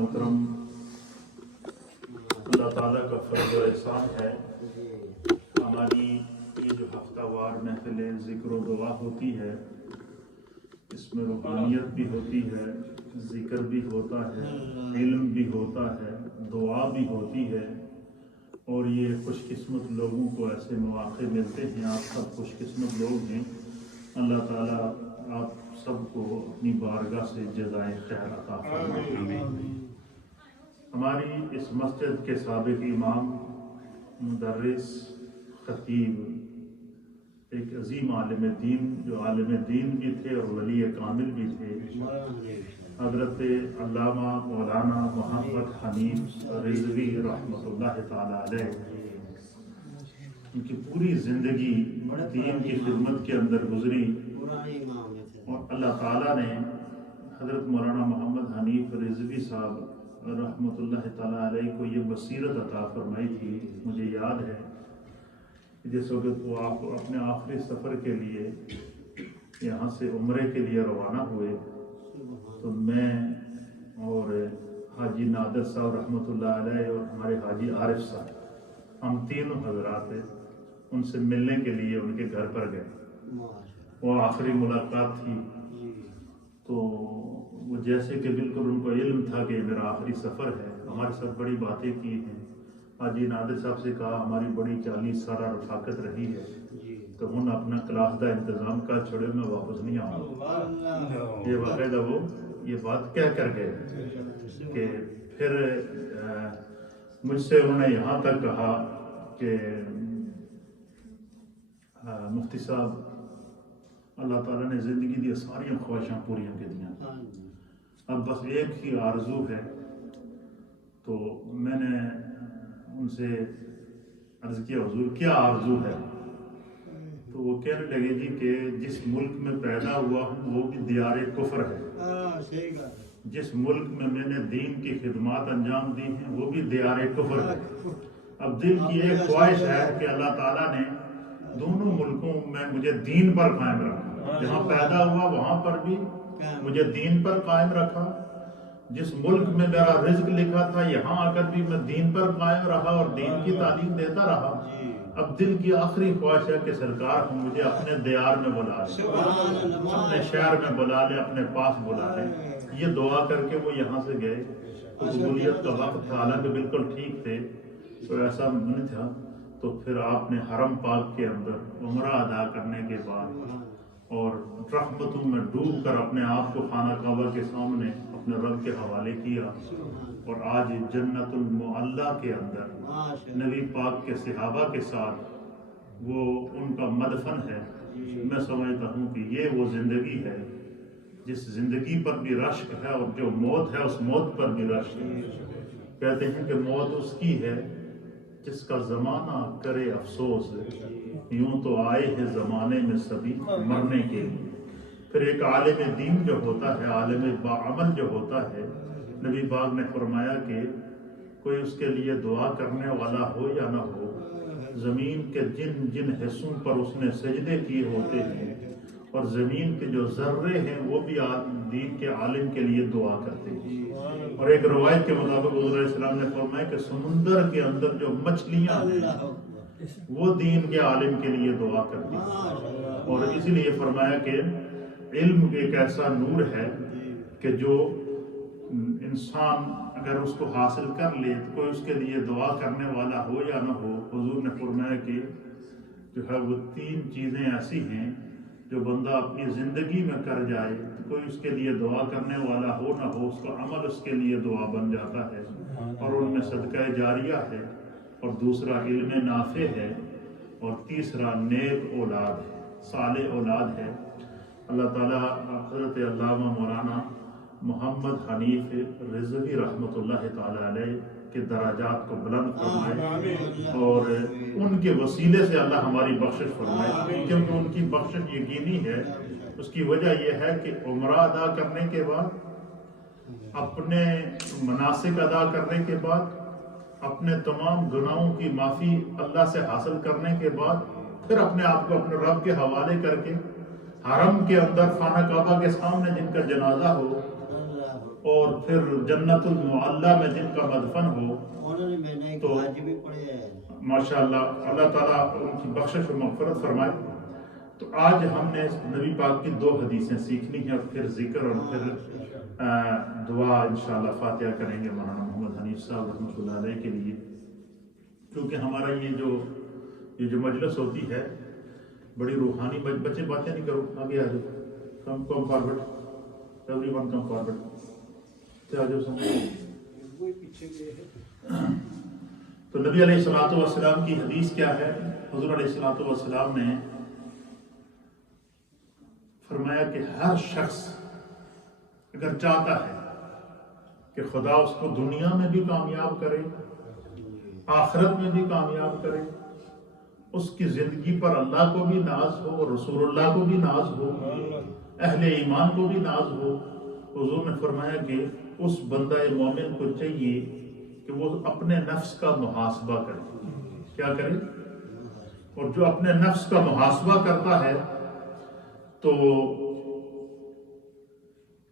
محترم، اللہ تعالیٰ کا فضل و احسان ہے، ہماری یہ جو ہفتہ وار محفلیں ذکر و دعا ہوتی ہے، اس میں روحانیت بھی ہوتی ہے، ذکر بھی ہوتا ہے، علم بھی ہوتا ہے، دعا بھی ہوتی ہے، اور یہ خوش قسمت لوگوں کو ایسے مواقع ملتے ہیں۔ آپ سب خوش قسمت لوگ ہیں، اللہ تعالیٰ آپ سب کو اپنی بارگاہ سے جزائے خیر عطا فرمائے۔ ہماری اس مسجد کے سابق امام، مدرس، خطیب، ایک عظیم عالم دین، جو عالم دین بھی تھے اور ولی کامل بھی تھے، حضرت علامہ مولانا محمد حنیف رضوی رحمۃ اللہ تعالی علیہ، ان کی پوری زندگی دین کی خدمت کے اندر گزری، اور اللہ تعالیٰ نے حضرت مولانا محمد حنیف رضوی صاحب رحمۃ اللہ تعالیٰ علیہ کو یہ بصیرت عطا فرمائی تھی۔ مجھے یاد ہے جس وقت وہ آپ اپنے آخری سفر کے لیے یہاں سے عمرے کے لیے روانہ ہوئے، تو میں اور حاجی نادر صاحب رحمۃ اللہ علیہ اور ہمارے حاجی عارف صاحب، ہم تینوں حضرات ان سے ملنے کے لیے ان کے گھر پر گئے۔ وہ آخری ملاقات تھی، تو وہ جیسے کہ بالکل ان کو علم تھا کہ میرا آخری سفر ہے، ہمارے ساتھ بڑی باتیں کی ہیں۔ حاجی نادر صاحب سے کہا ہماری بڑی 40 سالہ رفاقت رہی ہے، تو ہن اپنا کلاس دا انتظام کر چھوڑے، میں واپس نہیں آؤں۔ یہ باقاعدہ وہ یہ بات کہہ کر گئے کہ پھر مجھ سے انہوں نے یہاں تک کہا کہ مفتی صاحب، اللہ تعالیٰ نے زندگی دی ساری خواہشاں پوریاں کی دیا، اب بس ایک ہی آرزو ہے۔ تو میں نے ان سے عرض کیا حضور کیا آرزو ہے؟ تو وہ کہنے لگے جی کہ جس ملک میں پیدا ہوا ہوں وہ بھی دیار کفر ہے، جس ملک میں نے دین کی خدمات انجام دی ہیں وہ بھی دیار کفر ہے۔ اب دل کی ایک خواہش ہے کہ اللہ تعالیٰ نے دونوں ملکوں میں مجھے دین پر قائم رکھا، جہاں پیدا ہوا وہاں پر بھی مجھے دین پر قائم رکھا، جس ملک میں میرا رزق لکھا تھا یہاں آ کر بھی میں دین پر قائم رہا اور دین کی تعلیم دیتا رہا۔ اب دل کی آخری خواہش ہے کہ سرکار مجھے اپنے دیار میں بلا لے، اپنے شہر میں بلا لے، اپنے پاس بلا لے۔ یہ دعا کر کے وہ یہاں سے گئے۔ قبولیت کا وقت تھا، حالانکہ بالکل ٹھیک تھے، تو ایسا نہیں تھا۔ تو پھر آپ نے حرم پاک کے اندر عمرہ ادا کرنے کے بعد اور رحمتوں میں ڈوب کر اپنے آپ کو خانہ کعبہ کے سامنے اپنے رب کے حوالے کیا، اور آج جنت المعلیٰ کے اندر نبی پاک کے صحابہ کے ساتھ وہ ان کا مدفن ہے۔ میں سمجھتا ہوں کہ یہ وہ زندگی ہے جس زندگی پر بھی رشک ہے، اور جو موت ہے اس موت پر بھی رشک ہے۔ کہتے ہیں کہ موت اس کی ہے جس کا زمانہ کرے افسوس، یوں تو آئے ہیں زمانے میں سبھی مرنے کے لیے۔ پھر ایک عالم دین جو ہوتا ہے، عالم باعمل جو ہوتا ہے، نبی پاک نے فرمایا کہ کوئی اس کے لیے دعا کرنے والا ہو یا نہ ہو، زمین کے جن جن حصوں پر اس نے سجدے کیے ہوتے ہیں اور زمین کے جو ذرے ہیں وہ بھی دین کے عالم کے لیے دعا کرتے ہیں۔ اور ایک روایت کے مطابق حضور علیہ السلام نے فرمایا کہ سمندر کے اندر جو مچھلیاں ہیں وہ دین کے عالم کے لیے دعا کرتی ہیں۔ اور اسی لیے فرمایا کہ علم ایک ایسا نور ہے کہ جو انسان اگر اس کو حاصل کر لے تو کوئی اس کے لیے دعا کرنے والا ہو یا نہ ہو، حضور نے فرمایا کہ جو ہے وہ 3 چیزیں ایسی ہیں جو بندہ اپنی زندگی میں کر جائے تو کوئی اس کے لیے دعا کرنے والا ہو نہ ہو، اس کا عمل اس کے لیے دعا بن جاتا ہے، اور ان میں صدقہ جاریہ ہے، اور دوسرا علم نافع ہے، اور تیسرا نیک اولاد ہے، صالح اولاد ہے۔ اللہ تعالیٰ حضرت علامہ مولانا محمد حنیف رضوی رحمۃ اللہ تعالیٰ علیہ کے درجات کو بلند فرمائے، اور ان کے وسیلے سے اللہ ہماری بخشش فرمائے، کیونکہ ان کی بخشش یقینی ہے۔ اس کی وجہ یہ ہے کہ عمرہ ادا کرنے کے بعد، اپنے مناسک ادا کرنے کے بعد، اپنے تمام گناہوں کی معافی اللہ سے حاصل کرنے کے بعد، پھر اپنے آپ کو اپنے رب کے حوالے کر کے حرم کے اندر خانہ کعبہ کے سامنے جن کا جنازہ ہو اور پھر جنت المعلی میں جن کا مدفن ہو تو ماشاءاللہ اللہ تعالیٰ ان کی بخشش و مغفرت فرمائے۔ تو آج ہم نے نبی پاک کی 2 حدیثیں سیکھنی ہیں اور پھر ذکر اور پھر دعا انشاءاللہ فاتحہ کریں گے مولانا محمد حنیف صاحب رحمۃ اللہ علیہ کے لیے، کیونکہ ہمارا یہ جو مجلس ہوتی ہے بڑی روحانی، بچے باتیں نہیں کرو، آگے آ جاؤ، come forward, everyone come forward, آ جاؤ تو نبی علیہ الصلوۃ والسلام کی حدیث کیا ہے؟ حضور علیہ الصلوۃ والسلام نے فرمایا کہ ہر شخص اگر چاہتا ہے کہ خدا اس کو دنیا میں بھی کامیاب کرے، آخرت میں بھی کامیاب کرے، اس کی زندگی پر اللہ کو بھی ناز ہو، رسول اللہ کو بھی ناز ہو، اہل ایمان کو بھی ناز ہو، حضور نے فرمایا کہ اس بندہ مومن کو چاہیے کہ وہ اپنے نفس کا محاسبہ کرے۔ کیا کرے؟ اور جو اپنے نفس کا محاسبہ کرتا ہے تو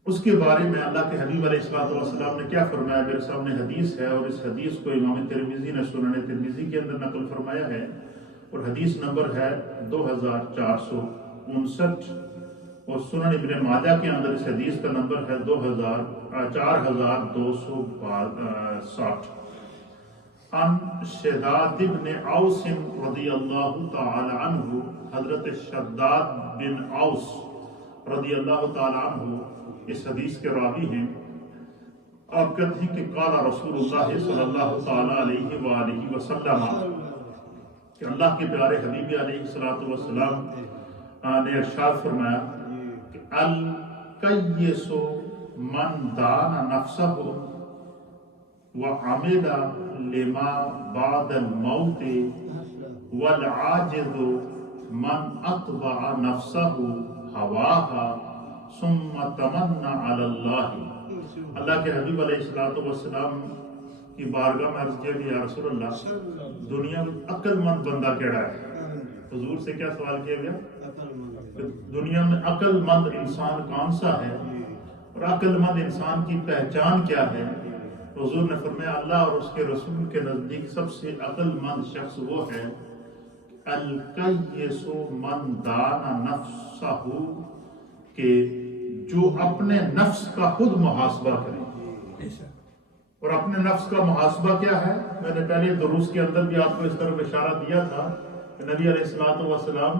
اس کے بارے میں اللہ کے حبیب علیہ الصلوۃ والسلام نے کیا فرمایا؟ میرے سامنے حدیث ہے اور اس حدیث کو امام ترمذی نے سنن ترمذی کے اندر نقل فرمایا ہے، اور حدیث نمبر ہے 2459، اور سنن ابن ماجہ کے اندر اس حدیث کا نمبر ہے 4260۔ عن شداد بن اوس رضی اللہ تعالی عنہ، حضرت شداد بن اوس رضی اللہ تعالی عنہ اس حدیث کے راوی ہیں۔ آپ کہتے ہیں کہ قال رسول اللہ صلی اللہ تعالی علیہ وآلہ وسلم، کہ اللہ کے پیارے حبیب علیہ السلام نے ارشاد فرمایا کہ الکیس من دان نفسہ وعمل لما بعد الموت والعاجز من اتبع نفسہ ہواها ثم تمنا علی اللہ۔ اللہ کے حبیب علیہ السلام کی بارگاہ میں عرض کیا کہ یا رسول اللہ، دنیا میں عقل مند بندہ کیڑا ہے؟ حضور سے کیا سوال کیا گیا؟ دنیا میں عقل مند انسان کون سا ہے، اور عقل مند انسان کی پہچان کیا ہے؟ حضور نے فرمایا اللہ اور اس کے رسول کے نزدیک سب سے عقل مند شخص وہ ہے الکیس من دان نفسہ، کہ جو اپنے نفس کا خود محاسبہ کرے۔ اور اپنے نفس کا محاسبہ کیا ہے؟ میں نے پہلے دروس کے اندر بھی آپ کو اس طرف اشارہ دیا تھا کہ نبی علیہ الصلوۃ والسلام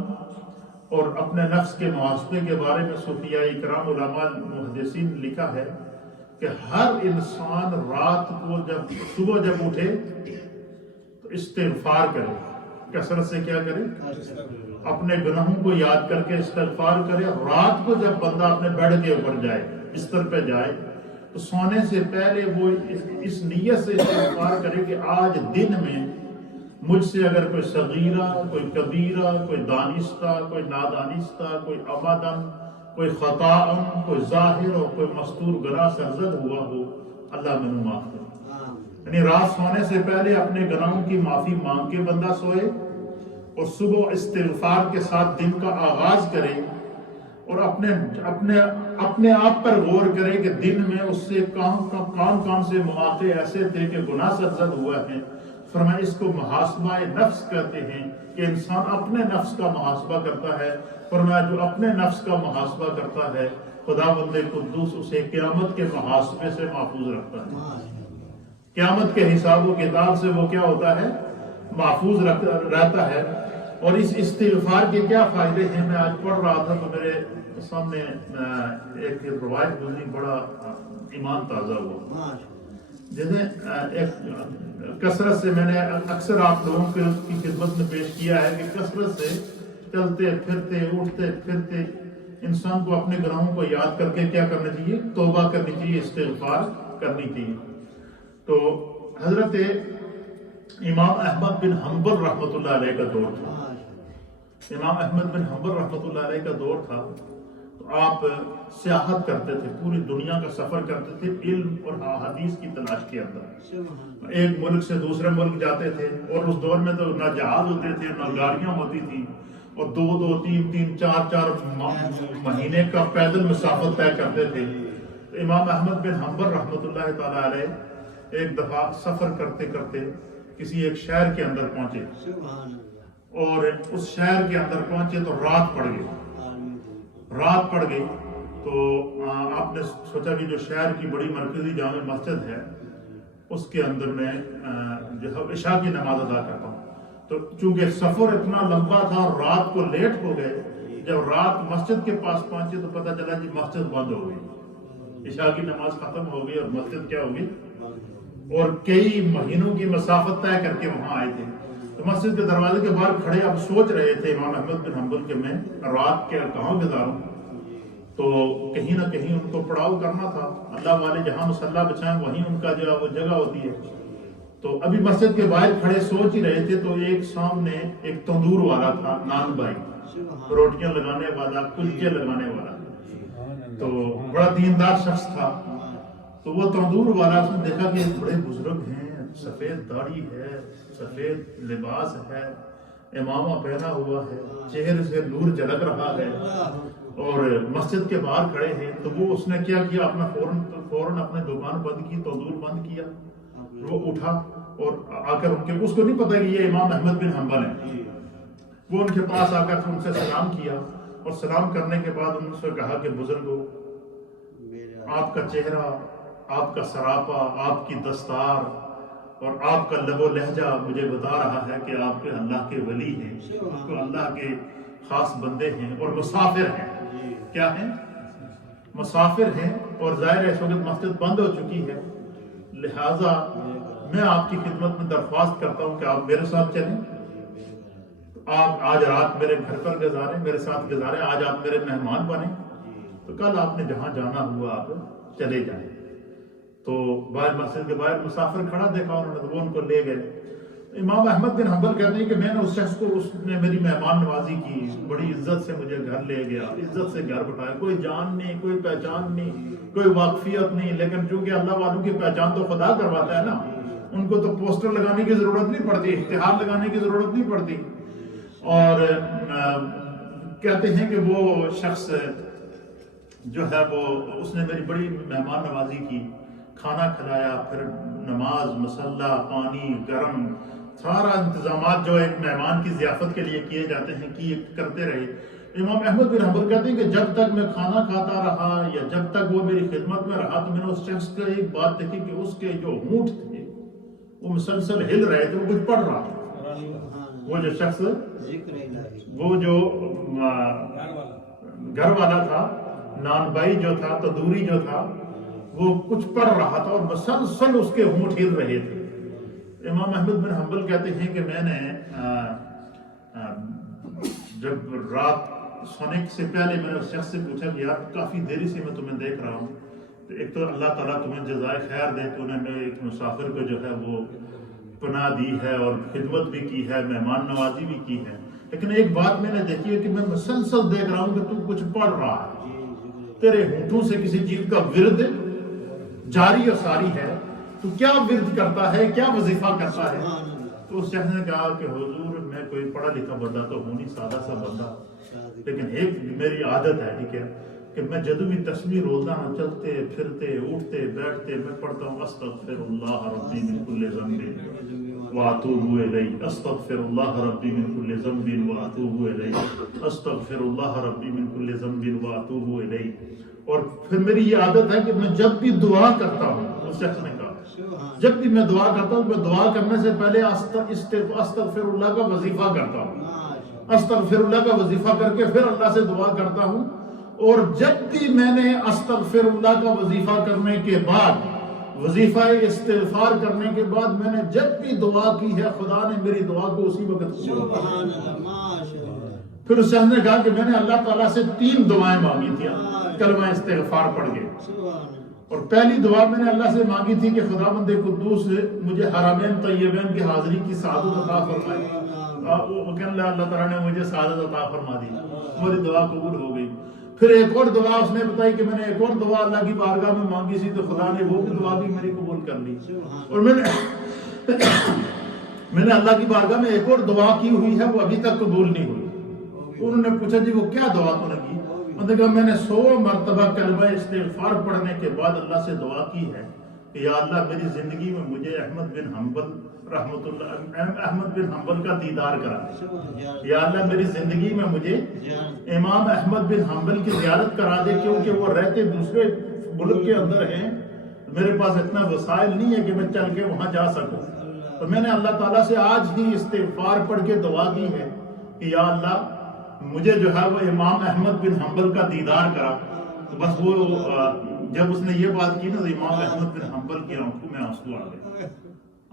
اور اپنے نفس کے محاسبے کے بارے میں صوفیاء اکرام علماء محدثین نے لکھا ہے کہ ہر انسان رات کو صبح جب اٹھے تو استغفار کرے، کثرت سے کیا کرے؟ اپنے گناہوں کو یاد کر کے استغفار کرے۔ رات کو جب بندہ اپنے بیڈ کے اوپر جائے، بستر پہ جائے، تو سونے سے پہلے وہ اس نیت سے استغفار کرے کہ آج دن میں مجھ سے اگر کوئی صغیرہ، کوئی کبیرہ، کوئی دانستہ، کوئی نادانستہ، کوئی عمدن، کوئی خطاً، کوئی ظاہر اور کوئی مستور گناہ سرزد ہوا ہو، اللہ میں معاف کرے۔ یعنی رات سونے سے پہلے اپنے گناہوں کی معافی مانگ کے بندہ سوئے، اور صبح استغفار کے ساتھ دن کا آغاز کرے، اور اپنے آپ پر غور کرے کہ دن میں اس سے کون سے مواقع ایسے تھے کہ گناہ سرزد ہوا ہے۔ فرمایا اس کو محاسبہ نفس کہتے ہیں، کہ انسان اپنے نفس کا محاسبہ کرتا ہے۔ فرمایا جو اپنے نفس کا محاسبہ کرتا ہے خدا بند قدوس اسے قیامت کے محاسبے سے محفوظ رکھتا ہے۔ قیامت کے حساب و کتاب سے وہ کیا ہوتا ہے؟ محفوظ رہتا ہے۔ اور اس استغفار کے کیا فائدے ہیں؟ میں آج پڑھ رہا تھا تو میرے سامنے ایک روایت گزری، بڑا ایمان تازہ ہوا۔ جیسے کثرت سے میں نے اکثر آپ لوگوں کی خدمت میں پیش کیا ہے کہ کثرت سے چلتے پھرتے اٹھتے پھرتے انسان کو اپنے گناہوں کو یاد کر کے کیا کرنا چاہیے؟ توبہ کرنی چاہیے، استغفار کرنی چاہیے۔ تو حضرت امام احمد بن حنبل رحمۃ اللہ علیہ کا دور تھا۔ امام احمد بن حنبل رحمۃ اللہ علیہ کا دور تھا تو آپ سیاحت کرتے تھے، پوری دنیا کا سفر کرتے تھے علم اور حدیث کی تلاش کے اندر۔ ایک ملک سے دوسرے ملک جاتے تھے، اور اس دور میں تو نہ جہاز ہوتے تھے نہ گاڑیاں ہوتی تھی، اور 2-2 3-3 4-4 مہینے کا پیدل مسافت طے کرتے تھے۔ امام احمد بن حنبل رحمۃ اللہ تعالی علیہ ایک دفعہ سفر کرتے کرتے کسی ایک شہر کے اندر پہنچے اور اس شہر کے اندر پہنچے تو رات پڑ گئی تو آپ نے سوچا کہ جو شہر کی بڑی مرکزی جامع مسجد ہے اس کے اندر میں جو ہے عشاء کی نماز ادا کرتا ہوں. تو چونکہ سفر اتنا لمبا تھا اور رات کو لیٹ ہو گئے، جب رات مسجد کے پاس پہنچے تو پتہ چلا کہ مسجد بند ہو گئی، عشاء کی نماز ختم ہو گئی اور مسجد کیا ہو گئی، اور کئی مہینوں کی مسافت طے کر کے وہاں آئے تھے. تو مسجد کے دروازے کے باہر کھڑے اب سوچ رہے تھے امام احمد بن حنبل کہ میں رات کے کہاں گزاروں، تو کہیں نہ کہیں ان کو پڑاؤ کرنا تھا. اللہ والے جہاں مصلی بچھائیں وہیں ان کا جو ہے وہ جگہ ہوتی ہے. تو ابھی مسجد کے باہر کھڑے سوچ ہی رہے تھے تو ایک سامنے ایک تندور والا تھا، نان بھائی، روٹیاں لگانے والا، کلچے لگانے والا، تو بڑا دیندار شخص تھا. تو وہ تندور والا اس نے دیکھا کہ بڑے بزرگ ہیں، سفید داڑھی ہے، سفید لباس ہے، امامہ پہنا ہوا ہے، چہرے سے نور جھلک رہا ہے اور مسجد کے باہر کھڑے ہیں. تو وہ اس نے کیا کیا، اپنا فوراً اپنے دکان بند کی، تندور بند کیا، وہ اٹھا اور آ کر اس کو نہیں پتا کہ یہ امام احمد بن حنبل ہیں. وہ ان کے پاس آ کر ان سے سلام کیا اور سلام کرنے کے بعد ان سے کہا کہ بزرگو، آپ کا چہرہ، آپ کا سراپا، آپ کی دستار اور آپ کا لب و لہجہ مجھے بتا رہا ہے کہ آپ کے اللہ کے ولی ہیں، تو اللہ کے خاص بندے ہیں اور مسافر ہیں. کیا ہیں؟ مسافر ہیں، اور ظاہر ہے اس وقت مسجد بند ہو چکی ہے، لہٰذا میں آپ کی خدمت میں درخواست کرتا ہوں کہ آپ میرے ساتھ چلیں، آپ آج رات میرے گھر پر گزاریں، میرے ساتھ گزاریں، آج آپ میرے مہمان بنیں، تو کل آپ نے جہاں جانا ہوا آپ چلے جائیں. تو باہر مسجد کے باہر مسافر کھڑا دیکھا انہوں نے، تو وہ ان کو لے گئے. امام احمد بن حنبل کہتے ہیں کہ میں نے اس شخص کو، اس نے میری مہمان نوازی کی، بڑی عزت سے مجھے گھر لے گیا، عزت سے گھر بٹھایا، کوئی جان نہیں، کوئی پہچان نہیں، کوئی واقفیت نہیں، لیکن چونکہ اللہ والوں کی پہچان تو خدا کرواتا ہے نا، ان کو تو پوسٹر لگانے کی ضرورت نہیں پڑتی، اشتہار لگانے کی ضرورت نہیں پڑتی. اور کہتے ہیں کہ وہ شخص جو ہے وہ، اس نے میری بڑی مہمان نوازی کی، کھانا کھلایا، پھر نماز، مصلی، پانی، گرم، سارا انتظامات جو ایک مہمان کی ضیافت کے لیے کیے جاتے ہیں کرتے رہے. امام احمد بن حنبل کہتے ہیں کہ جب تک میں کھانا کھاتا رہا یا جب تک وہ میری خدمت میں رہا تو میں نے اس شخص کا ایک بات دیکھی کہ اس کے جو ہونٹ تھے وہ مسلسل ہل رہے تھے، وہ کچھ پڑھ رہا تھا. وہ جو شخص، وہ جو گھر والا تھا، نان بائی جو تھا، تندوری جو تھا، وہ کچھ پڑھ رہا تھا اور مسلسل اس کے ہونٹ ہل رہے تھے. امام احمد بن حنبل کہتے ہیں کہ میں نے جب رات سونے سے پہلے میں نے اس شخص سے پوچھا کہ یار کافی دیری سے میں تمہیں دیکھ رہا ہوں، تو ایک تو اللہ تعالیٰ تمہیں جزائے خیر دے، تو انہوں نے ایک مسافر کو جو ہے وہ پناہ دی ہے اور خدمت بھی کی ہے، مہمان نوازی بھی کی ہے، لیکن ایک بات میں نے دیکھی ہے کہ میں مسلسل دیکھ رہا ہوں کہ تو کچھ پڑھ رہا ہے، تیرے ہونٹوں سے کسی چیز کا ورد جاری اور ساری ہے، تو کیا ورد کرتا ہے، کیا وظیفہ کرتا ہے؟ تو اس شخص نے کہا کہ حضور میں کوئی پڑھا لکھا بندہ تو ہوں نہیں، سادہ سا بندہ، لیکن ایک میری عادت ہے، ٹھیک ہے، کہ میں جدو بھی تسبیح روزانہ چلتے پھرتے اٹھتے بیٹھتے میں پڑھتا ہوں استغفر اللہ ربی من کل ذنب واتوب الیہ، استغفر اللہ ربی من کل ذنب واتوب الیہ، استغفر اللہ ربی من کل ذنب واتوب الیہ. اور پھر میری یہ عادت ہے کہ میں جب بھی دعا کرتا ہوں، اس شخص نے کہا جب بھی میں دعا کرتا ہوں، میں دعا کرنے سے پہلے استغفر اللہ کا وظیفہ کرتا ہوں، استغفر اللہ کا وظیفہ کر کے پھر اللہ سے دعا کرتا ہوں. اور جب بھی میں نے استغفر اللہ کا وظیفہ کرنے کے بعد، وظیفہ استغفار کرنے کے بعد میں نے جب بھی دعا کی ہے، خدا نے میری دعا کو اسی وقت قبول کیا. پھر اس شخص نے کہا کہ میں نے اللہ تعالیٰ سے 3 دعائیں مانگی تھی کلمہ استغفار پڑھ کے، اور پہلی دعا میں نے اللہ سے مانگی تھی کہ خداوند قدوس مجھے حرمین طیبین کی حاضری کی سعادت عطا فرمائے. اللہ تعالیٰ نے مجھے سعادت عطا فرما دی، میری دعا قبول ہو گئی. پھر ایک اور دعا اس نے بتائی کہ میں نے ایک اور دعا اللہ کی بارگاہ میں مانگی تھی تو خدا نے وہ بھی دعا بھی میری قبول کر لی. اور میں نے اللہ کی بارگاہ میں ایک اور دعا کی ہوئی ہے، وہ ابھی تک قبول نہیں ہوئی. انہوں نے پوچھا جی وہ کیا دعا تو نے کی؟ مطلب میں نے 100 مرتبہ کلمہ استغفار پڑھنے کے بعد اللہ سے دعا کی ہے کہ یا اللہ میری زندگی میں مجھے احمد بن حنبل کا دیدار کرا دے، یا اللہ میری زندگی میں مجھے امام احمد بن حنبل کی زیارت کرا دے، کیونکہ وہ رہتے دوسرے ملک کے اندر ہیں، میرے پاس اتنا وسائل نہیں ہے کہ میں چل کے وہاں جا سکوں۔ تو میں نے اللہ تعالیٰ سے آج ہی استغفار پڑھ کے دعا کی ہے کہ یا اللہ مجھے جو ہے وہ امام احمد بن حنبل کا دیدار کرا۔ تو بس وہ جب اس نے یہ بات کی نا تو امام احمد بن حنبل کی آنکھوں میں آنسو آ گئے،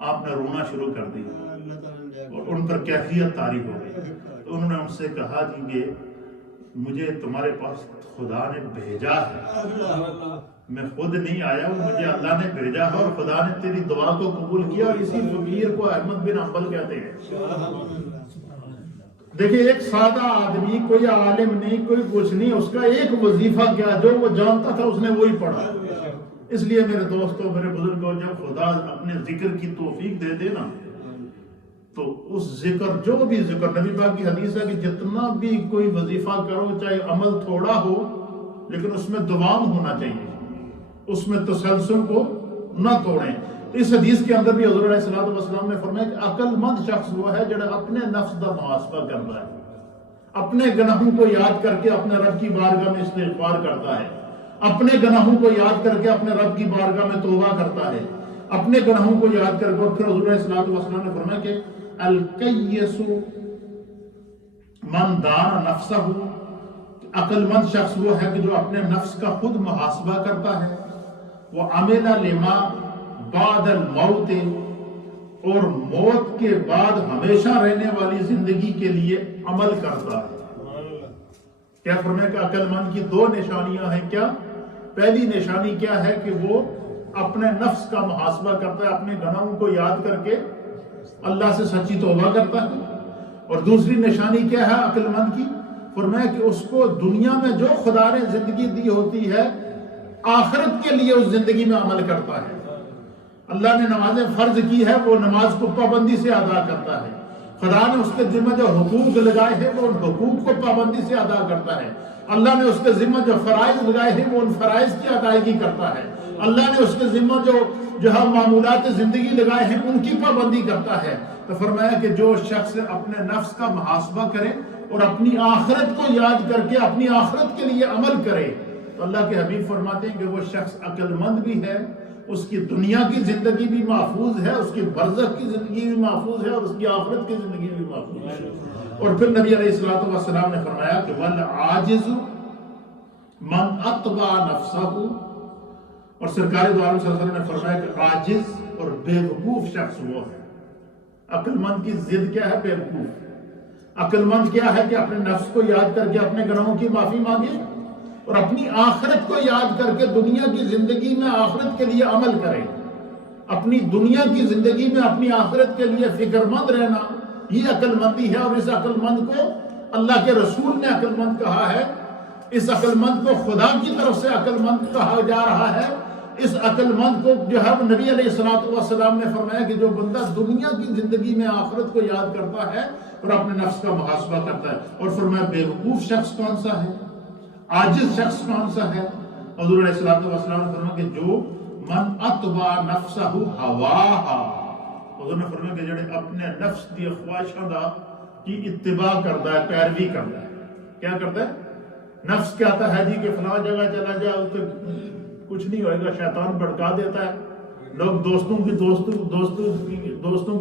آپ نے رونا شروع کر دیا اور ان پر کیفیت طاری ہو گئی۔ تو انہوں نے ان سے کہا جی کہ مجھے تمہارے پاس خدا نے بھیجا ہے، میں خود نہیں آیا ہوں، مجھے اللہ نے بھیجا ہے اور خدا نے تیری دعا کو قبول کیا، اور اسی فقیر کو احمد بن حنبل کہتے ہیں۔ دیکھیں ایک سادہ آدمی، کوئی عالم نہیں، کوئی کچھ نہیں، اس کا ایک وظیفہ کیا جو وہ جانتا تھا اس نے وہی پڑھا۔ اس لیے میرے دوستوں، میرے بزرگوں، جب خدا اپنے ذکر کی توفیق دے دے نا تو اس ذکر، جو بھی ذکر، نبی پاک کی حدیث ہے کہ جتنا بھی کوئی وظیفہ کرو چاہے عمل تھوڑا ہو لیکن اس میں دوام ہونا چاہیے، اس میں تسلسل کو نہ توڑیں۔ اس حدیث کے اندر بھی حضور علیہ الصلوۃ والسلام نے فرمایا کہ عقل مند شخص وہ ہے جڑا اپنے نفس کا محاسبہ کرتا ہے، اپنے گناہوں کو یاد کر کے اپنے رب کی بارگاہ میں استغفار کرتا ہے، اپنے گناہوں کو یاد کر کے اپنے رب کی بارگاہ میں توبہ کرتا ہے، اپنے گناہوں کو یاد کر کے۔ پھر حضور علیہ الصلوۃ والسلام نے فرمایا کہ الکیس من دان نفسہ، عقل مند شخص وہ ہے کہ جو اپنے نفس کا خود محاسبہ کرتا ہے، وہ عمل لما بعد الموت، اور موت کے بعد ہمیشہ رہنے والی زندگی کے لیے عمل کرتا ہے۔ کیا فرمایا کہ عقل مند کی 2 نشانیاں ہیں۔ کیا پہلی نشانی کیا ہے کہ وہ اپنے نفس کا محاسبہ کرتا ہے، اپنے گناہوں کو یاد کر کے اللہ سے سچی توبہ کرتا ہے، اور دوسری نشانی کیا ہے عقل مند کی؟ فرمایا کہ اس کو دنیا میں جو خدا نے زندگی دی ہوتی ہے آخرت کے لیے اس زندگی میں عمل کرتا ہے۔ اللہ نے نمازیں فرض کی ہے، وہ نماز کو پابندی سے ادا کرتا ہے۔ خدا نے اس کے ذمہ جو حقوق لگائے ہیں وہ ان حقوق کو پابندی سے ادا کرتا ہے۔ اللہ نے اس کے ذمہ جو فرائض لگائے ہیں وہ ان فرائض کی ادائیگی کرتا ہے۔ اللہ نے اس کے ذمہ جو معمولات زندگی لگائے ہیں ان کی پابندی کرتا ہے۔ تو فرمایا کہ جو شخص اپنے نفس کا محاسبہ کرے اور اپنی آخرت کو یاد کر کے اپنی آخرت کے لیے عمل کرے تو اللہ کے حبیب فرماتے ہیں کہ وہ شخص عقل مند بھی ہے، اس کی دنیا کی زندگی بھی محفوظ ہے، اس کی برزخ کی زندگی بھی محفوظ ہے، اور اس کی آخرت کی زندگی بھی محفوظ ہے۔ اور پھر نبی علیہ الصلوۃ والسلام نے فرمایا کہ والعاجز من اتبع نفسہ، اور سرکار دو عالم صلی اللہ علیہ وسلم نے فرمایا کہ عاجز اور بے وقوف شخص وہ ہے۔ عقل مند کی ضد کیا ہے؟ بے وقوف۔ عقل مند کیا ہے کہ اپنے نفس کو یاد کر کے اپنے گناہوں کی معافی مانگے اور اپنی آخرت کو یاد کر کے دنیا کی زندگی میں آخرت کے لیے عمل کرے۔ اپنی دنیا کی زندگی میں اپنی آخرت کے لیے فکر مند رہنا، یہ عقل مندی ہے۔ اور اس عقل مند کو اللہ کے رسول نے عقل مند کہا ہے، اس عقل مند کو خدا کی طرف سے عقل مند کہا جا رہا ہے۔ اس عقل مند کو جو ہے نبی علیہ الصلوۃ والسلام نے فرمایا کہ جو بندہ دنیا کی زندگی میں آخرت کو یاد کرتا ہے اور اپنے نفس کا محاسبہ کرتا ہے۔ اور فرمایا بے وقوف شخص کون سا ہے، عاجز شخص کون سا ہے؟ حضور علیہ الصلوۃ والسلام نے فرمایا کہ جو من اتبع نفسہ ہواہا، حضور نے فرمایا کہ جڑے اپنے نفس دی خواہشاں کی اتباع کرتا ہے، پیروی کرتا ہے۔ کیا کرتا ہے؟ نفس کہتا ہے جی کہ فلاں جگہ چلا جاؤ تو کچھ نہیں ہوئے گا، شیطان بھڑکا دیتا ہے، لوگ دوستوں کی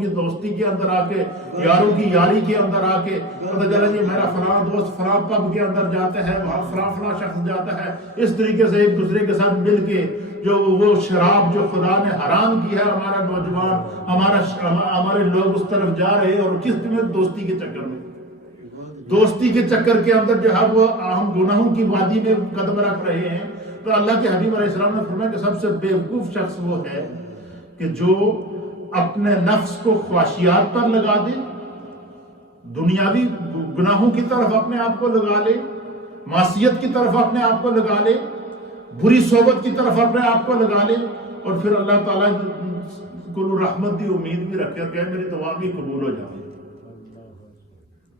دوستی کے اندر آ کے، یاروں کی یاری کے اندر آ کے پتہ چلا جی میرا فلاں دوست فلاں پب کے اندر جاتا ہے، وہاں فلاں شخص جاتا ہے، اس طریقے سے ایک دوسرے کے ساتھ مل کے جو وہ شراب جو خدا نے حرام کی ہے، ہمارا نوجوان ہمارے لوگ اس طرف جا رہے ہیں، اور کس میں دوستی کے چکر میں، دوستی کے چکر کے اندر جو ہے وہ ہم گناہوں کی وادی میں قدم رکھ رہے ہیں۔ تو اللہ کے حبیب علیہ السلام نے فرمایا کہ سب سے بیوقوف شخص وہ ہے کہ جو اپنے نفس کو خواہشیات پر لگا دے، دنیاوی گناہوں کی طرف اپنے آپ کو لگا لے، معصیت کی طرف اپنے آپ کو لگا لے، بری صحبت کی طرف اپنے آپ کو لگا لے، اور پھر اللہ تعالیٰ کو رحمت کی امید بھی رکھے اور کہ میری دعا بھی قبول ہو جائے۔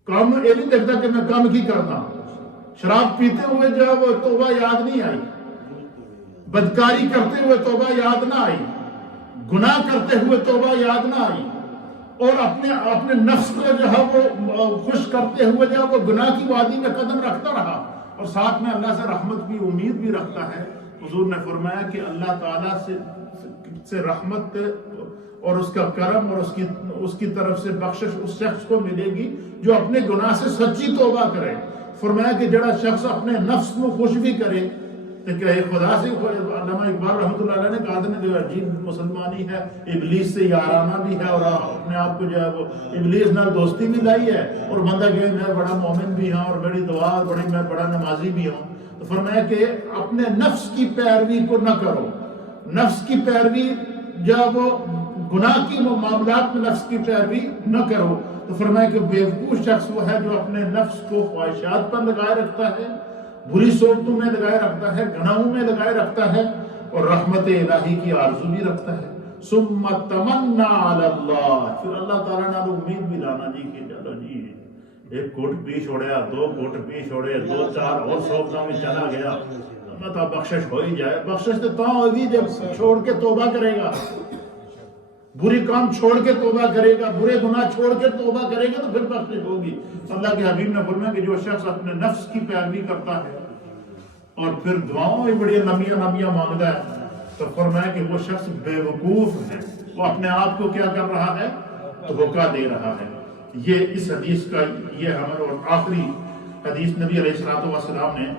کام یہ نہیں دیکھتا کہ میں کام کی کرنا، شراب پیتے ہوئے جو ہے وہ توبہ یاد نہیں آئی، بدکاری کرتے ہوئے توبہ یاد نہ آئی، گناہ کرتے ہوئے توبہ یاد نہ آئی، اور اپنے نفس کو جو ہے وہ خوش کرتے ہوئے جو ہے وہ گناہ کی وادی میں قدم رکھتا رہا، اور ساتھ میں اللہ سے رحمت کی امید بھی رکھتا ہے، حضور نے فرمایا کہ اللہ تعالیٰ سے رحمت اور اس کا کرم اور اس کی طرف سے بخشش اس شخص کو ملے گی جو اپنے گناہ سے سچی توبہ کرے۔ فرمایا کہ جڑا شخص اپنے نفس کو خوش بھی کرے تو کہ خدا سے، علامہ اقبال رحمۃ اللہ علیہ نے کہا تھا جو عجیب مسلمانی ہے، ابلیس سے یارانہ بھی ہے، اور اپنے آپ کو جو ہے وہ ابلیس نال دوستی بھی لائی ہے، اور بندہ کہ میں بڑا مومن بھی ہوں اور بڑی دعا میں بڑا نمازی بھی ہوں۔ تو فرمایا کہ اپنے نفس کی پیروی کو نہ کرو، نفس کی پیروی جب وہ گناہ کی معاملات میں نفس کی پیروی نہ کرو۔ تو فرمایا کہ بیوقوف شخص وہ ہے جو اپنے نفس کو خواہشات پر لگائے رکھتا ہے، بری صحبتوں میں لگائے رکھتا ہے، گناہوں میں لگائے رکھتا ہے، اور رحمت الہی کی آرزو بھی رکھتا ہے۔ ثم تمنا علی اللہ، پھر اللہ تعالیٰ نے امید بھی لانا جی کہ چلو جی ایک کوٹ پی چھوڑیا، دو کوٹ پی چھوڑے، دو چار اور صحبتوں میں چلا گیا، اللہ تعالیٰ بخشش ہو ہی جائے۔ بخشش تو تاں ہوگی جب چھوڑ کے توبہ کرے گا، بری کام چھوڑ کے توبہ کرے گا، برے گناہ چھوڑ کے توبہ کرے گا تو پھر بخشش ہوگی۔ اللہ کے حبیب نے فرمایا کہ جو شخص اپنے نفس کی پیروی کرتا ہے اور پھر دعاؤں میں بڑی لمبیاں مانگتا ہے تو فرمایا کہ وہ شخص بے وقوف ہے، وہ اپنے آپ کو کیا کر رہا ہے؟ دھوکہ دے رہا ہے۔ یہ اس حدیث کا یہ ہمارا اور آخری حدیث نبی علیہ الصلوۃ والسلام نے،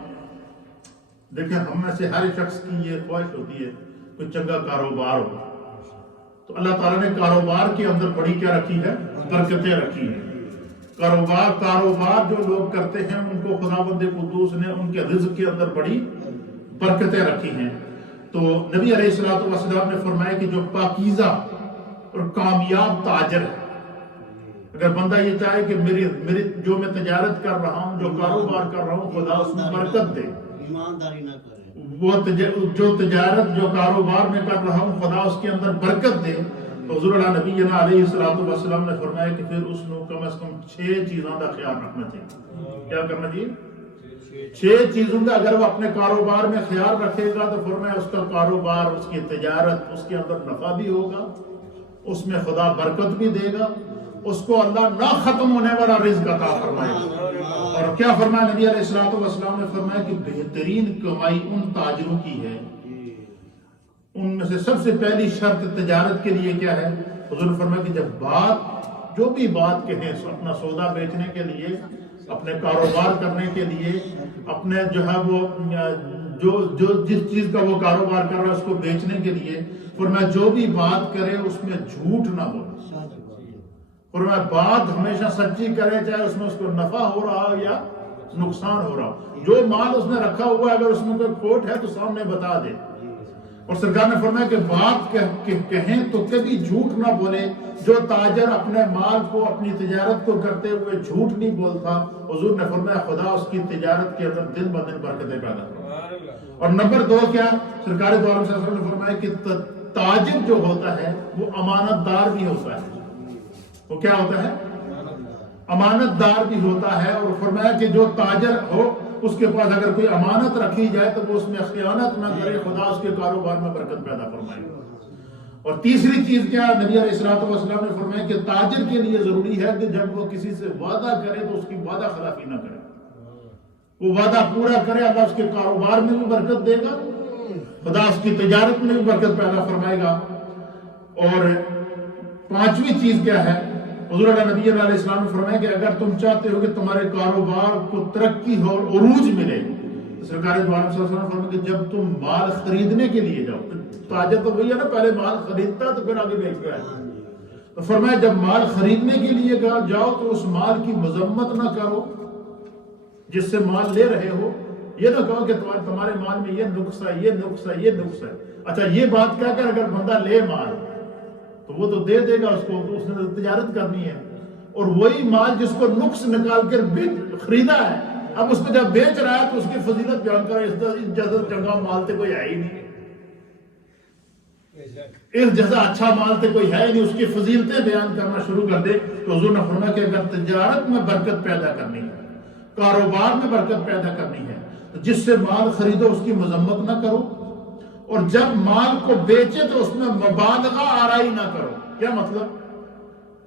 دیکھیں ہم میں سے ہر شخص کی یہ خواہش ہوتی ہے کوئی چنگا کاروبار ہو، تو اللہ تعالیٰ نے کاروبار کے اندر بڑی کیا رکھی ہے؟ برکتیں رکھی ہیں۔ کاروبار جو لوگ کرتے ہیں ان کو خداوند قدوس نے ان کے رزق کے اندر بڑی برکتیں رکھی ہیں۔ تو نبی علیہ الصلوۃ والسلام نے فرمایا کہ جو پاکیزہ اور کامیاب تاجر ہے، اگر بندہ یہ چاہے کہ میری جو میں تجارت کر رہا ہوں، جو کاروبار کر رہا ہوں، خدا اس میں برکت دے، ایمانداری نہ کرے، وہ جو تجارت جو کاروبار میں کر رہا ہوں خدا اس کے اندر برکت دے، تو حضور نبینا علیہ الصلوۃ والسلام نے فرمایا کہ پھر اس نے کم از کم 6 چیزوں کا خیال رکھنا چاہیے۔ کیا کرنا چاہیے؟ 6 چیزوں کا اگر وہ اپنے کاروبار میں خیال رکھے گا تو فرمایا اس کا کاروبار، اس کی تجارت، اس کے اندر نفع بھی ہوگا، اس میں خدا برکت بھی دے گا، اس کو اللہ نہ ختم ہونے والا رزق عطا فرمائے گا۔ اور کیا فرمایا نبی علیہ الصلوۃ والسلام نے فرمایا کہ بہترین کمائی ان تاجروں کی ہے، ان میں سے سب سے پہلی شرط تجارت کے لیے کیا ہے؟ حضور نے فرمایا کہ جب جو بھی بات کہیں، اپنا سودا بیچنے کے لیے، اپنے کاروبار کرنے کے لیے، اپنے جو ہے وہ جو جس چیز کا وہ کاروبار کر رہا ہے اس کو بیچنے کے لیے، فرمایا جو بھی بات کرے اس میں جھوٹ نہ بولے، فرمایا بات ہمیشہ سچی کرے، چاہے اس میں اس کو نفع ہو رہا ہو یا نقصان ہو رہا ہو، جو مال اس نے رکھا ہوا ہے اگر اس میں کوئی کھوٹ ہے تو سامنے بتا دے۔ اور سرکار نے فرمایا کہ بات کہیں تو کبھی جھوٹ نہ بولے، جو تاجر اپنے مال کو، اپنی تجارت کو کرتے ہوئے جھوٹ نہیں بولتا، حضور نے فرمایا خدا اس کی تجارت کے اندر دن بدن برکتیں پیدا کرتا۔ اور نمبر 2 کیا؟ سرکار دو عالم صلی اللہ علیہ وسلم نے فرمایا کہ تاجر جو ہوتا ہے وہ امانت دار بھی ہوتا ہے۔ وہ کیا ہوتا ہے؟ امانت دار بھی ہوتا ہے۔ اور فرمایا کہ جو تاجر ہو اس کے پاس اگر کوئی امانت رکھی جائے تو وہ اس میں خیانت نہ کرے، خدا اس کے کاروبار میں برکت پیدا فرمائے گا۔ اور تیسری چیز کیا؟ نبی علیہ الصلوۃ والسلام نے فرمایا کہ تاجر کے لیے ضروری ہے کہ جب وہ کسی سے وعدہ کرے تو اس کی وعدہ خلافی نہ کرے، وہ وعدہ پورا کرے، اللہ اس کے کاروبار میں بھی برکت دے گا، خدا اس کی تجارت میں بھی برکت پیدا فرمائے گا۔ اور 5ویں چیز کیا ہے؟ حضور نبی علیہ السلام نے فرمایا کہ اگر تم چاہتے ہو کہ تمہارے کاروبار کو ترقی ہو اور عروج ملے تو سرکار دو عالم صلی اللہ علیہ وسلم نے فرمایا کہ جب تم مال خریدنے کے لیے جاؤ، تاجر تو وہی ہے نا، پہلے مال خریدتا تو پھر آگے بیچتا ہے، تو فرمایا جب مال خریدنے کے لیے جاؤ تو اس مال کی مذمت نہ کرو جس سے مال لے رہے ہو، یہ نہ کہو کہ تمہارے مال میں یہ نقص ہے، یہ نقص ہے، یہ نقص ہے۔ اچھا یہ بات کہہ کر اگر بندہ لے مال تو وہ تو دے دے گا اس کو، تو اس نے تجارت کرنی ہے، اور وہی مال جس کو نقص نکال کر خریدا ہے اب اس کو جب بیچ رہا ہے تو اس کی فضیلت بیان کر، اس جیسا چنگا مال تے کوئی ہے ہی نہیں، اس جیسا اچھا مال تے کوئی ہے ہی نہیں، اس کی فضیلتیں بیان کرنا شروع کر دے۔ تو حضور نے فرمایا کہ اگر تجارت میں برکت پیدا کرنی ہے، کاروبار میں برکت پیدا کرنی ہے تو جس سے مال خریدو اس کی مذمت نہ کرو، اور جب مال کو بیچے تو اس میں مبالغہ آرائی نہ کرو۔ کیا مطلب؟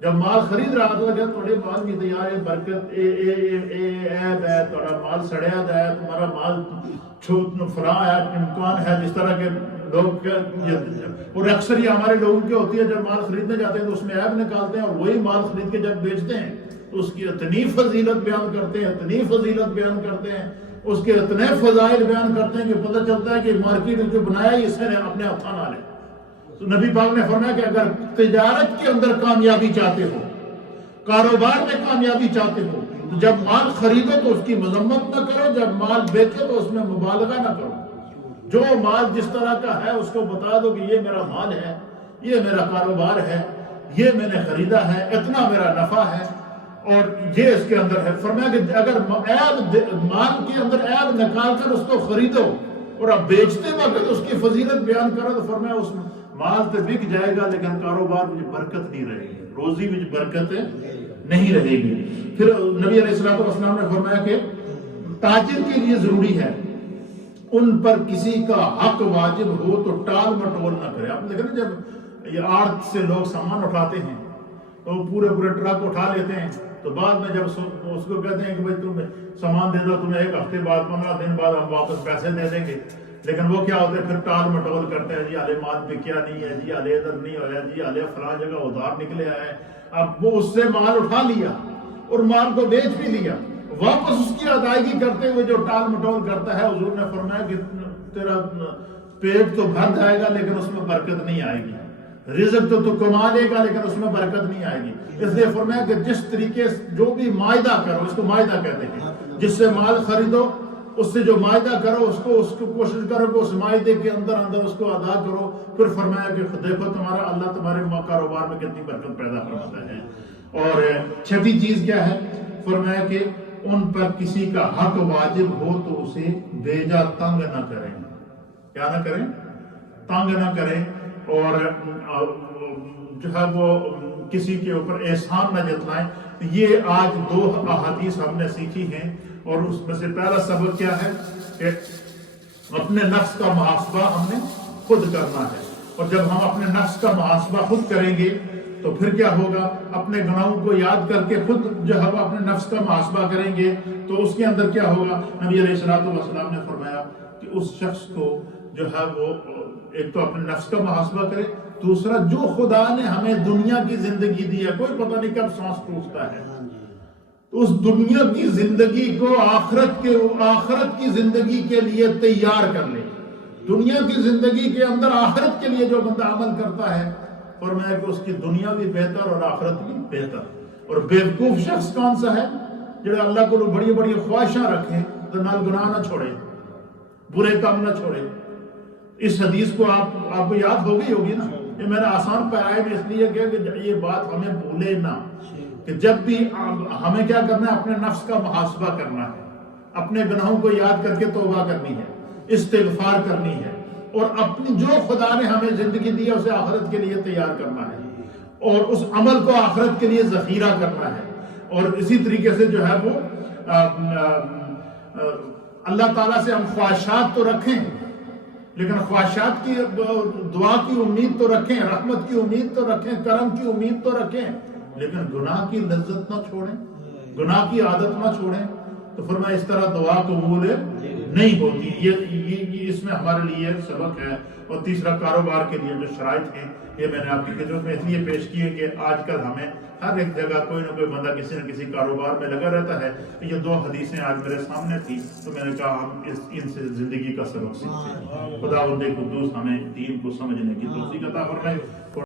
جب مال خرید رہا تھا کہ تھوڑے مال کی تیار ہے، برکت عیب ہے، تھوڑا مال سڑیا ہے، تمہارا مال چھوٹ فراں ہے، امکان ہے، جس طرح کے لوگ، اور اکثر یہ ہمارے لوگوں کی ہوتی ہے، جب مال خریدنے جاتے ہیں تو اس میں عیب نکالتے ہیں، اور وہی مال خرید کے جب بیچتے ہیں تو اس کی اتنی فضیلت بیان کرتے ہیں، اتنی فضیلت بیان کرتے ہیں، اس کے اتنے فضائل بیان کرتے ہیں کہ پتہ چلتا ہے کہ مارکیٹ جو بنایا ہی اس نے اپنے ہاتھوں نہ لے۔ تو نبی پاک نے فرمایا کہ اگر تجارت کے اندر کامیابی چاہتے ہو، کاروبار میں کامیابی چاہتے ہو، تو جب مال خریدو تو اس کی مذمت نہ کرو، جب مال بیچو تو اس میں مبالغہ نہ کرو۔ جو مال جس طرح کا ہے اس کو بتا دو کہ یہ میرا مال ہے، یہ میرا کاروبار ہے، یہ میں نے خریدا ہے، اتنا میرا نفع ہے اور یہ اس کے اندر ہے۔ فرمایا کہ اگر مال کے اندر عیب نکال کر اس کو خریدو اور اب بیچتے وقت اس کی فضیلت بیان کرو تو فرمایا اس مال تو بک جائے گا لیکن کاروبار میں برکت نہیں رہے گی، روزی میں برکت نہیں رہے گی۔ پھر نبی علیہ الصلوۃ والسلام نے فرمایا کہ تاجر کے لیے ضروری ہے ان پر کسی کا حق واجب ہو تو ٹال مٹول نہ کرے۔ آپ نے دیکھا نا جب یہ آڑت سے لوگ سامان اٹھاتے ہیں تو پورے ٹرک اٹھا لیتے ہیں، تو بعد میں جب اس کو کہتے ہیں کہ بھائی تم سامان دے دو، تمہیں 1 ہفتے بعد 15 دن بعد ہم واپس پیسے دے دیں گے، لیکن وہ کیا ہوتے ہیں پھر ٹال مٹول کرتے ہیں، جی ہلے مال بکیا نہیں ہے، جی ہلے ادھر نہیں ہویا، جی ہلے فلاں جگہ ادھار نکلے آئے۔ اب وہ اس سے مال اٹھا لیا اور مال کو بیچ بھی لیا، واپس اس کی ادائیگی کرتے ہوئے جو ٹال مٹول کرتا ہے، حضور نے فرمایا کہ تیرا پیٹ تو بھر جائے گا لیکن اس میں برکت نہیں آئے گی، رزق تو کما لے گا لیکن اس میں برکت نہیں آئے گی۔ اس لیے فرمایا کہ جس طریقے سے جو بھی معاہدہ کرو، اس کو معاہدہ کہتے ہیں، جس سے مال خریدو اس سے جو معاہدہ کرو اس کو کوشش کرو کہ اس معاہدے کے اندر اس کو ادا کرو۔ پھر فرمایا کہ دیکھو تمہارا اللہ تمہارے کاروبار میں کتنی برکت پیدا فرماتا ہے۔ اور چھٹی چیز کیا ہے؟ فرمایا کہ ان پر کسی کا حق واجب ہو تو اسے بھیجا تنگ نہ کریں۔ کیا نہ کریں؟ تنگ نہ کریں، اور جو ہے وہ کسی کے اوپر احسان نہ جتلائیں۔ یہ آج 2 احادیث ہم نے سیکھی ہیں، اور اس میں سے پہلا سبق کیا ہے کہ اپنے نفس کا محاسبہ ہم نے خود کرنا ہے، اور جب ہم اپنے نفس کا محاسبہ خود کریں گے تو پھر کیا ہوگا؟ اپنے گناہوں کو یاد کر کے خود جو ہم اپنے نفس کا محاسبہ کریں گے تو اس کے اندر کیا ہوگا؟ نبی علیہ الصلوۃ والسلام نے فرمایا کہ اس شخص کو جو ہے وہ ایک تو اپنے نفس کا محاسبہ کرے، دوسرا جو خدا نے ہمیں دنیا کی زندگی دی ہے، کوئی پتہ نہیں کب سانس ٹوٹتا ہے، تو اس دنیا کی زندگی کو آخرت کی زندگی کے لیے تیار کر لے۔ دنیا کی زندگی کے اندر آخرت کے لیے جو بندہ عمل کرتا ہے، فرمایا کہ اس کی دنیا بھی بہتر اور آخرت بھی بہتر۔ اور بیوقوف شخص کون سا ہے؟ جو اللہ کو بڑی بڑی خواہشاں رکھیں تو نال گناہ نہ چھوڑے، برے کام نہ چھوڑے۔ اس حدیث کو آپ کو یاد ہو گئی ہوگی نا، یہ میں نے آسان پیرائے میں اس لیے کیا کہ یہ بات ہمیں بھولے نہ، کہ جب بھی ہمیں کیا کرنا ہے؟ اپنے نفس کا محاسبہ کرنا ہے، اپنے گناہوں کو یاد کر کے توبہ کرنی ہے، استغفار کرنی ہے، اور اپنی جو خدا نے ہمیں زندگی دی ہے اسے آخرت کے لیے تیار کرنا ہے، اور اس عمل کو آخرت کے لیے ذخیرہ کرنا ہے۔ اور اسی طریقے سے جو ہے وہ اللہ تعالیٰ سے ہم خواہشات تو رکھیں، لیکن خواہشات کی دعا کی امید تو رکھیں، رحمت کی امید تو رکھیں، کرم کی امید تو رکھیں، لیکن گناہ کی لذت نہ چھوڑیں، گناہ کی عادت نہ چھوڑیں۔ تو فرمایا اس طرح دعا قبول نہیں ہوتی۔ یہ اس میں ہمارے لیے سبق ہے۔ اور تیسرا، کاروبار کے لیے جو شرائط ہیں، یہ میں نے آپ کی خدمت میں اس لیے پیش کیے کہ آج کل ہمیں ہر ایک جگہ کوئی نہ کوئی بندہ کسی نہ کسی کاروبار میں لگا رہتا ہے۔ یہ 2 حدیثیں آج میرے سامنے تھی تو میں نے کہا ہم ان سے زندگی کا سبق سیکھتے ہیں۔ خداوند قدوس ہمیں دین کو سمجھنے کی توفیق عطا فرمائے۔